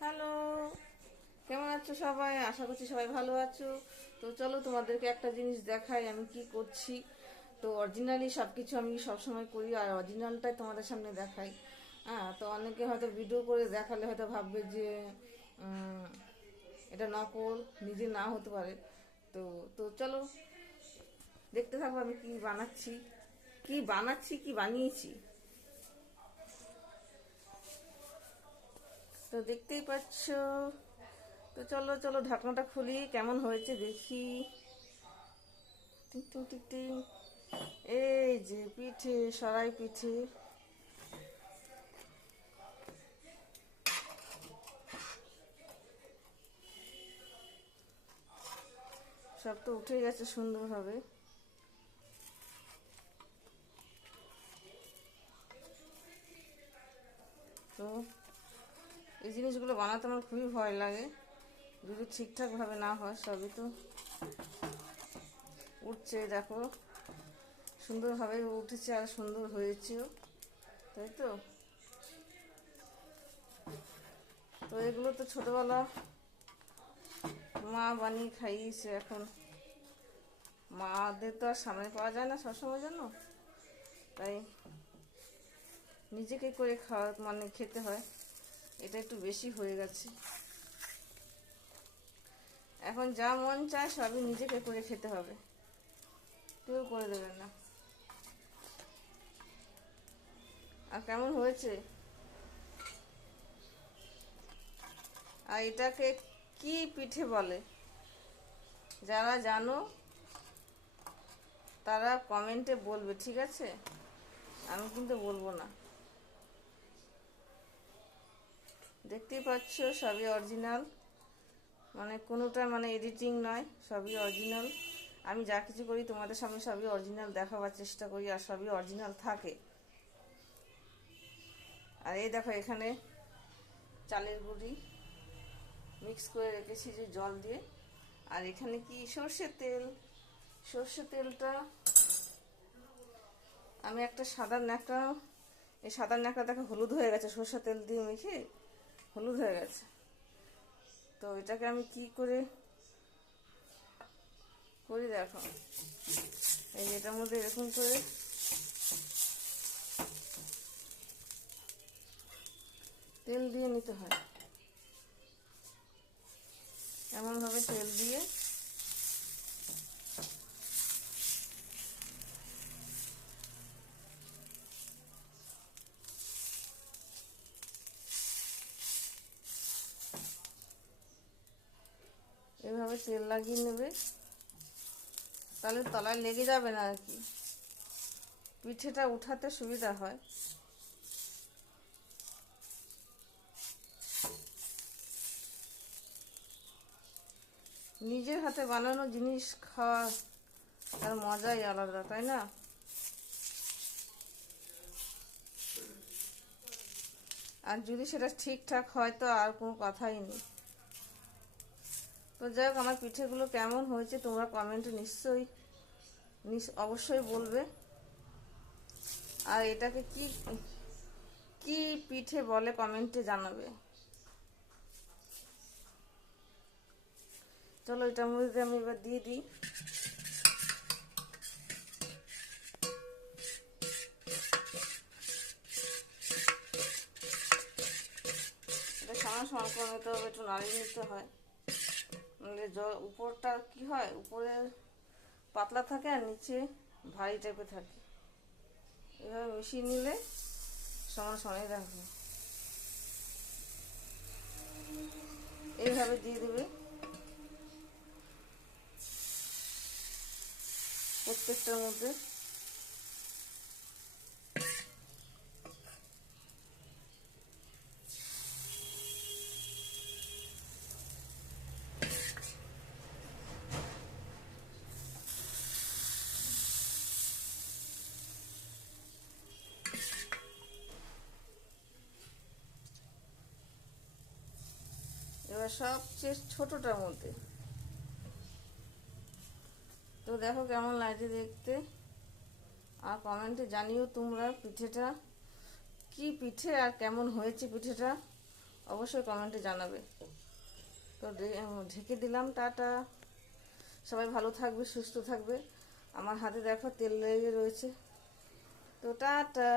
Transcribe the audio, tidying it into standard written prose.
Hello, কেমন আছো সবাই? আশা করছি সবাই ভালো আছো। তো চলো তোমাদেরকে একটা জিনিস দেখাই আমি কি করছি। তো অরিজিনালি সব কিছু আমি সবসময় করি, আর অরিজিনালটাই তোমাদের সামনে দেখাই। হ্যাঁ, তো অনেকে হয়তো ভিডিও করে দেখালে হয়তো ভাববে যে উম, এটা নকল, নিজে না হতে পারে। তো তো চলো দেখতে থাকো আমি কি বানাচ্ছি, কি বানিয়েছি। তো দেখতেই পাচ্ছ। তো চলো চলো ঢাকনাটা খুলি, কেমন হয়েছে দেখি। টিং টিং টিং টিং। এই যে পিঠে, সরাই পিঠে। সব তো উঠে গেছে সুন্দরভাবে। তো এই জিনিসগুলো বানাতে আমার খুবই ভয় লাগে, যদি ঠিকঠাকভাবে না হয়। সবই তো উঠছে, দেখো সুন্দরভাবে উঠেছে আর সুন্দর হয়েছেও, তাই তো। তো এগুলো তো ছোটোবেলা মা বানিয়ে খাইয়েছে, এখন মাদের তো আর সামনে পাওয়া যায় না সবসময় জন্য, তাই নিজেকে করে খাওয়া মানে খেতে হয়। এটা একটু বেশি হয়ে গেছে, এখন যা মন চায় সবই নিজেকে করে খেতে হবে, কেউ করে দেবে না। আর কেমন হয়েছে? আর এটাকে কি পিঠে বলে? যারা জানো তারা কমেন্টে বলবে, ঠিক আছে? আমি কিন্তু বলবো না। দেখতেই পাচ্ছ সবই অরিজিনাল, মানে কোনোটা মানে এডিটিং নয়, সবই অরিজিনাল। আমি যা কিছু করি তোমাদের সামনে সবই অরিজিনাল দেখাবার চেষ্টা করি, আর সবই অরিজিনাল থাকে। আর এই দেখো এখানে চালের গুঁড়ি মিক্স করে রেখেছি যে জল দিয়ে। আর এখানে কি সর্ষের তেল। সর্ষের তেলটা আমি একটা সাদা ন্যাকড়া, এই সাদা ন্যাকড়া দেখো হলুদ হয়ে গেছে, সর্ষের তেল দিয়ে মেখে হলুদ হয়ে গেছে। তো এটাকে আমি কি করে করি দেখো, এই এটার মধ্যে এরকম করে তেল দিয়ে নিতে হয়, এমনভাবে তেল দিয়ে এভাবে তেল লাগিয়ে নেবে, তাহলে তলায় লেগে যাবে না আর কি, পিঠেটা উঠাতে সুবিধা হয়। নিজের হাতে বানানো জিনিস খাওয়া তার মজাই আলাদা, তাই না? আর যদি সেটা ঠিকঠাক হয় তো আর কোনো কথাই নেই। তো যাই হোক, আমার পিঠেগুলো কেমন হয়েছে তোমরা কমেন্টে অবশ্যই বলবে। আর এটাকে কি কি পিঠে বলে কমেন্টে জানাবে। চলো এটার মধ্যে আমি এবার দিয়ে দিই। এটা সমান সমান করে নিতে হবে, একটু নাড়িয়ে নিতে হয়, নাহলে উপরটা কি হয়, উপরে পাতলা থাকে আর নিচে ভারী টাইপের থাকে। এভাবে মিশিয়ে নিলে সমান সমানই রাখবে, এইভাবে দিয়ে দেবে প্রত্যেকটার মধ্যে। এবার সবচেয়ে ছোটটার মধ্যে, তো দেখো কেমন লাগছে দেখতে। আর কমেন্টে জানিও তোমরা পিঠেটা কি পিঠে আর কেমন হয়েছে পিঠেটা। অবশ্যই কমেন্টে জানাবে। তো ঢেকে দিলাম। টাটা, সবাই ভালো থাকবে, সুস্থ থাকবে। আমার হাতে দেখো তেল লেগে রয়েছে। তো টাটা।